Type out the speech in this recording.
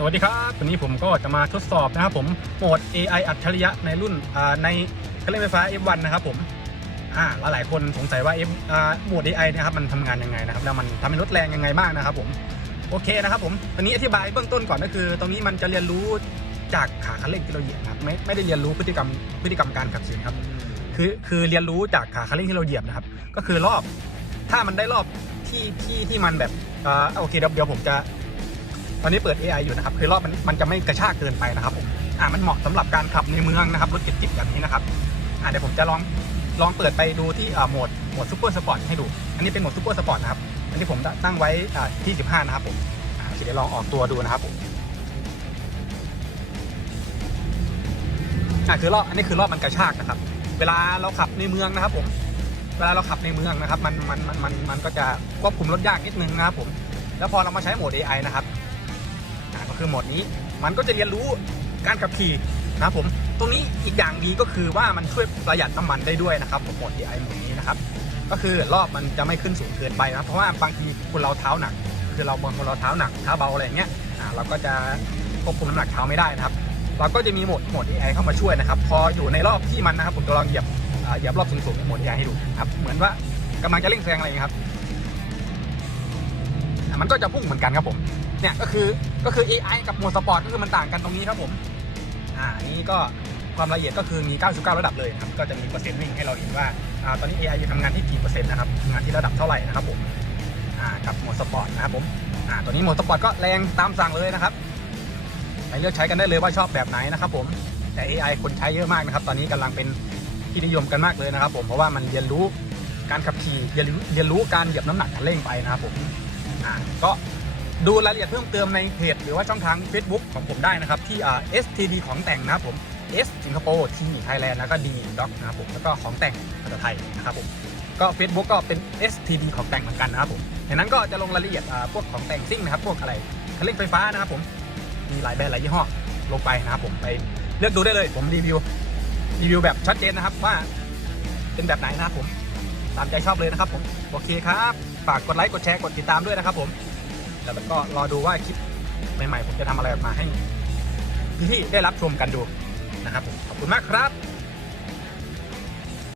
สวัสดีครับวันนี้ผมก็จะมาทดสอบนะครับผมโหมด AI อัจฉริยะในรุ่นในเครื่องเล่นไฟฟ้า F1 นะครับผมอ่าหลายคนสงสัยว่า F โหมด AI นะครับมันทำงานยังไงนะครับแล้วมันทำให้รถแรงยังไงบ้างนะครับผมโอเคนะครับผมตอนนี้อธิบายเบื้องต้นก่อนก็คือ ตรงนี้มันจะเรียนรู้จากขาคันเร่งที่เราเหยียบนะครับไม่ไม่ได้เรียนรู้พฤติกรรมพฤติกรรมการขับขี่ครับคือคือเรียนรู้จากขาคันเร่งที่เราเหยียบนะครับ ก็คือรอบถ้ามันได้รอบที่ที่ที่มันแบบอ่าโอเคเดี๋ยวเดี๋ยวผมจะ ตอนนี้เปิด AI อยู่นะครับคือรอบมันมันจะไม่กระชากเกินไปนะครับผมอ่ามันเหมาะสำหรับการขับในเมืองนะครับรถจิบๆแบบนี้นะครับอ่าเดี๋ยวผมจะลองลองเปิดไปดูที่อ่าโหมดโหมดซูเปอร์สปอร์ตให้ดู อันนี้เป็นโหมดซูเปอร์สปอร์ตนะครับ อันนี้ผมตั้งไว้อ่าที่15นะครับผมอ่าเดี๋ยวลองออกตัวดูนะครับผมอ่าคือรอบอันนี้คือรอบมันกระชากนะครับ เวลาเราขับในเมืองนะครับผม เวลาเราขับในเมืองนะครับ มันมันมันมันมันก็จะควบคุมรถยากนิดนึงนะครับผม แล้วพอเรามาใช้โหมด AI นะครับ คือโหมดนี้ มันก็จะเรียนรู้การขับขี่นะผมตรงนี้อีกอย่างดีก็คือว่ามันช่วยประหยัดน้ำมันได้ด้วยนะครับผมโหมด DI โหมดนี้นะครับก็คือรอบมันจะไม่ขึ้นสูงเกินไปนะเพราะว่าบางทีคุณเราเท้าหนัก คือเราบางคนเราเท้าหนักเท้าเบาอะไรเงี้ยอ่าเราก็จะควบคุมน้ำหนักเท้าไม่ได้นะครับ เราก็จะมีโหมดโหมด AI เข้ามาช่วยนะครับ พออยู่ในรอบที่มันนะครับผมจะลองเหยียบเหยียบรอบสูงๆโหมด AI ให้ดูครับเหมือนว่ากำลังจะเร่งแซงอะไรอย่างนี้ครับ มันก็จะพุ่งเหมือนกันครับผมเนี่ยก็คือก็คือ AI กับโหมดสปอร์ตก็คือมันต่างกันตรงนี้ครับผมอ่านี้ก็ความละเอียดก็คือมี 99 ระดับเลยครับก็จะมีเปอร์เซ็นต์วิ่งให้เราเห็นว่าอ่าตอนนี้ AI อยู่ทำงานที่กี่เปอร์เซ็นต์นะครับทำงานที่ระดับเท่าไหร่นะครับผมอ่ากับโหมดสปอร์ตนะครับผมอ่าตัวนี้โหมดสปอร์ตก็แรงตามสั่งเลยนะครับไปเลือกใช้กันได้เลยว่าชอบแบบไหนนะครับผมแต่ AI คนใช้เยอะมากนะครับ ตอนนี้กำลังเป็นที่นิยมกันมากเลยนะครับ ผมเพราะว่ามันเรียนรู้การขับขี่เรียนรู้เรียนรู้การเหยียบน้ำหนักคันเร่งไปนะครับผม อ่าก็ดูรายละเอียดเพิ่มเติมในเพจหรือว่าช่องทาง Facebook ของผมได้นะครับ ที่อ่า STD ของแต่งนะครับผม S สิงคโปร์ T ไทยแลนด์แล้วก็ D ด็อกนะครับผมแล้วก็ของแต่งภาษาไทยนะครับผมก็ Facebook ก็เป็น STD ของแต่งเหมือนกันนะครับผมในนั้นก็จะลงรายละเอียดพวกของแต่งซิ่งนะครับ พวกอะไรคันเร่งไฟฟ้านะครับผมมีหลายแบรนด์หลายยี่ห้อลงไปนะครับผมไปเลือกดูได้เลย ผมรีวิวรีวิวแบบชัดเจนนะครับว่าเป็นแบบไหนนะครับผม ตามใจชอบเลยนะครับผมโอเคครับฝากกดไลค์กดแชร์กดติดตามด้วยนะครับผมแล้วก็รอดูว่าคลิปใหม่ๆผมจะทำอะไรออกมาให้พี่ๆได้รับชมกันดูนะครับผมขอบคุณมากครับ